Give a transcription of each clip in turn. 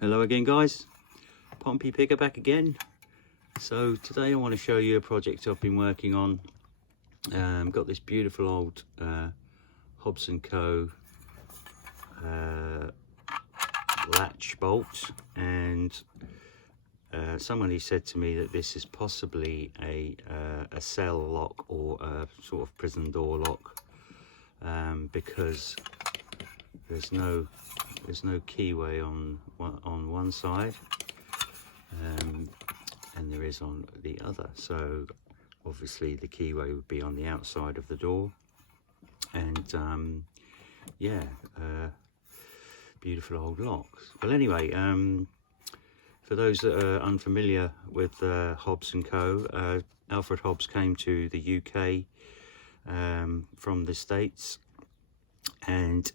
Hello again guys, Pompey Picker back again. So today I want to show you a project I've been working on. Got this beautiful old Hobbs and Co latch bolt, and somebody said to me that this is possibly a cell lock or a sort of prison door lock, because there's no keyway on one side, and there is on the other. So obviously the keyway would be on the outside of the door, and beautiful old locks. Well, anyway, for those that are unfamiliar with Hobbs and Co, Alfred Hobbs came to the UK from the States, and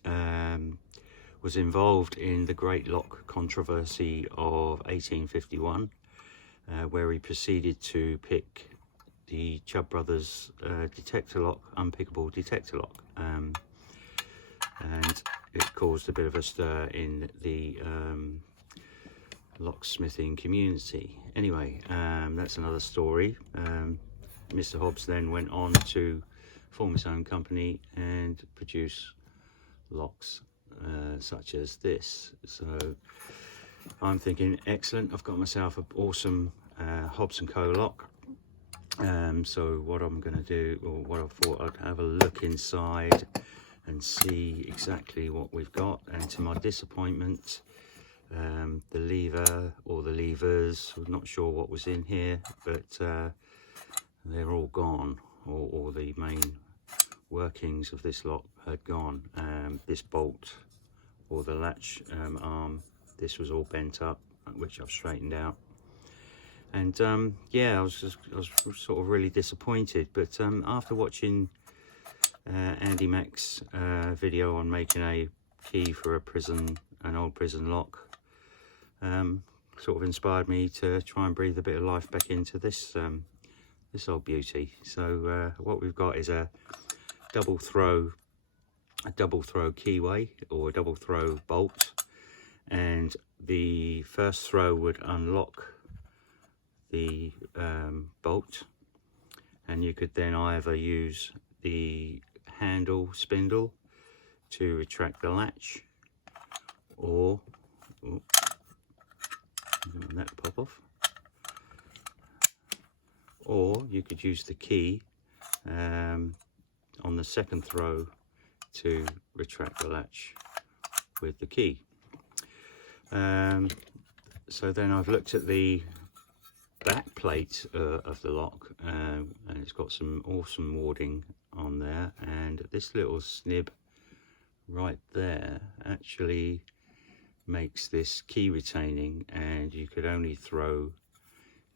was involved in the Great Lock controversy of 1851, where he proceeded to pick the Chubb Brothers detector lock, unpickable detector lock, and it caused a bit of a stir in the locksmithing community. Anyway, that's another story. Mr. Hobbs then went on to form his own company and produce locks such as this. So I'm thinking, excellent, I've got myself an awesome Hobbs and Co lock. So what I'm going to do, or what I thought, I'd have a look inside and see exactly what we've got. And to my disappointment, the lever or the levers, I'm not sure what was in here, but they're all gone, or the main workings of this lock had gone. This bolt or the latch arm, this was all bent up, which I've straightened out. And yeah, I was sort of really disappointed. But after watching Andy Mack's video on making a key for an old prison lock, sort of inspired me to try and breathe a bit of life back into this this old beauty. So what we've got is a double throw keyway, or a double throw bolt, and the first throw would unlock the bolt, and you could then either use the handle spindle to retract the latch, or that pop off, or you could use the key on the second throw to retract the latch with the key. So then I've looked at the back plate of the lock, and it's got some awesome warding on there, and this little snib right there actually makes this key retaining, and you could only throw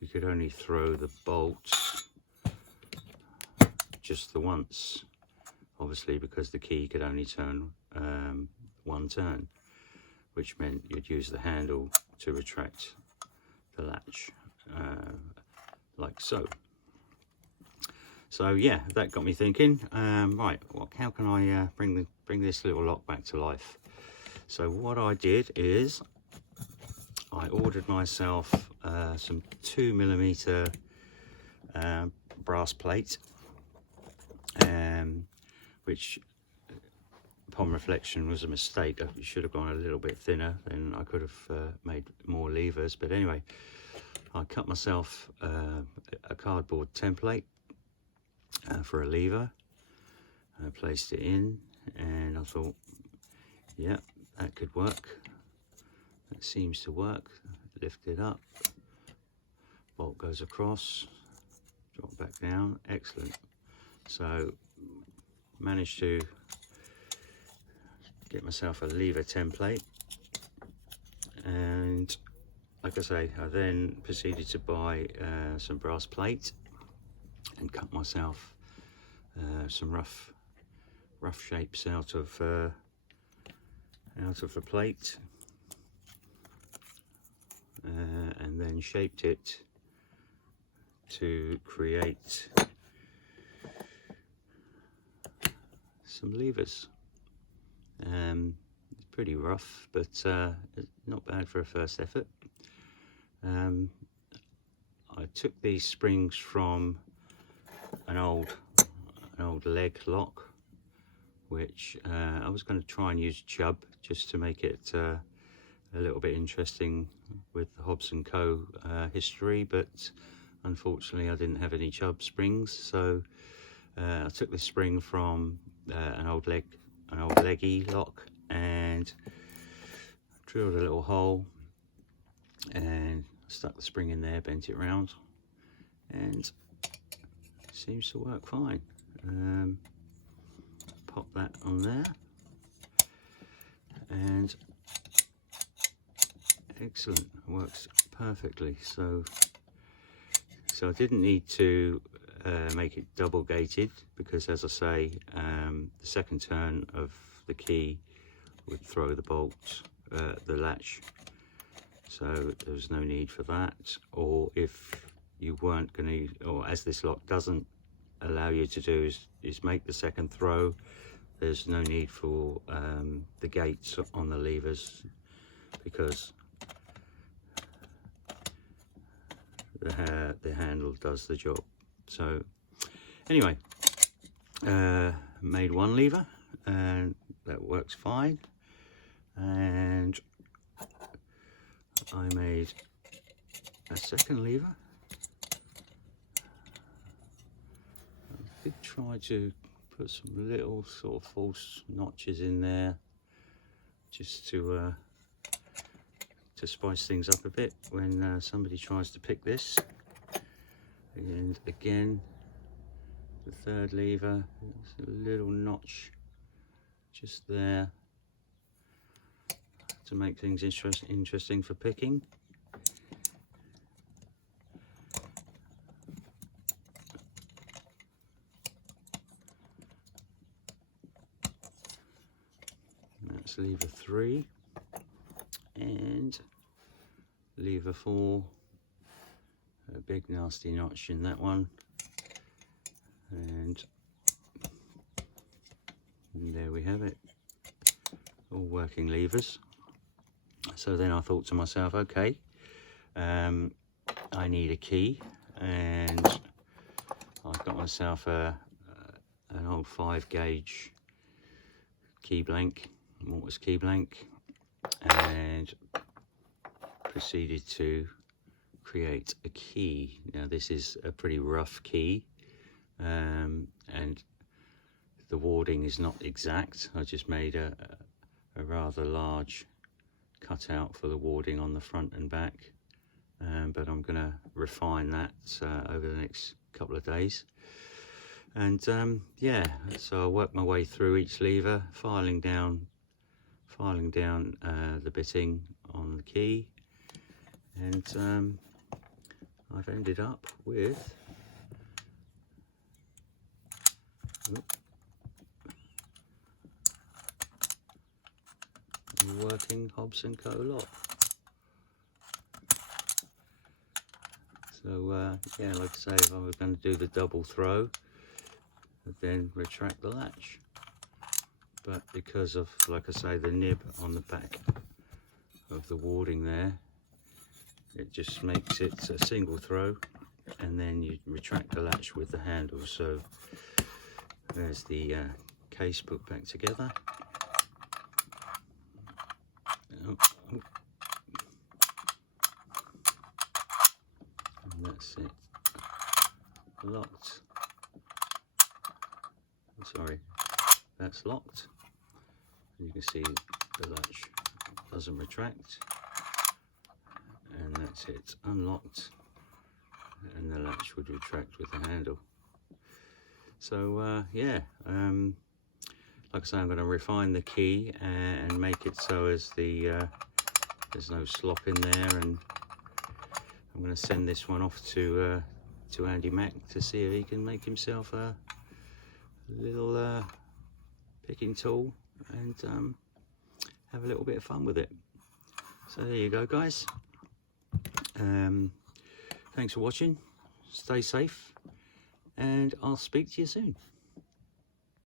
the bolt just the once, obviously, because the key could only turn one turn, which meant you'd use the handle to retract the latch, like so. So yeah, that got me thinking, right, how can I bring this little lock back to life? So what I did is I ordered myself some 2mm brass plate, which upon reflection was a mistake. I should have gone a little bit thinner, then I could have made more levers. But anyway, I cut myself a cardboard template for a lever. I placed it in, and I thought, yeah, that could work. That seems to work. Lift it up, bolt goes across, drop back down, excellent. So managed to get myself a lever template, and like I say, I then proceeded to buy some brass plate and cut myself some rough shapes out of the plate, and then shaped it to create some levers. pretty rough, but not bad for a first effort. I took these springs from an old leg lock, which I was going to try and use Chubb just to make it a little bit interesting with the Hobbs and Co history, but unfortunately I didn't have any Chubb springs, so I took this spring from an old leggy lock and drilled a little hole and stuck the spring in there, bent it round, and it seems to work fine. Pop that on there, and excellent, works perfectly. So I didn't need to make it double gated, because as I say, the second turn of the key would throw the bolt, the latch, so there was no need for that. Or if you weren't going to, or as this lock doesn't allow you to do, is make the second throw, there's no need for the gates on the levers, because the handle does the job. So anyway, made one lever and that works fine, and I made a second lever. I did try to put some little sort of false notches in there just to spice things up a bit when somebody tries to pick this. And again, the third lever, there's a little notch just there to make things interesting for picking. That's lever 3, and lever 4, a big nasty notch in that one, and there we have it, all working levers. So then I thought to myself, okay, I need a key, and I've got myself an old 5-gauge key blank, mortise key blank, and proceeded to create a key. Now this is a pretty rough key, and the warding is not exact. I just made a rather large cutout for the warding on the front and back, but I'm going to refine that over the next couple of days. And yeah, so I worked my way through each lever, filing down the bitting on the key, and I've ended up with a working Hobbs and Co lock. So yeah, like I say, if I was going to do the double throw, I'd then retract the latch, but because of, like I say, the nib on the back of the warding there, it just makes it a single throw, and then you retract the latch with the handle. So there's the case put back together. Oh, oh. And that's it, locked. Sorry, that's locked. You can see the latch doesn't retract, and that's it, unlocked, and the latch would retract with the handle. So yeah, like I say, I'm going to refine the key and make it so as there's no slop in there, and I'm going to send this one off to Andy Mack to see if he can make himself a little picking tool and have a little bit of fun with it. So there you go, guys. Thanks for watching, stay safe, and I'll speak to you soon.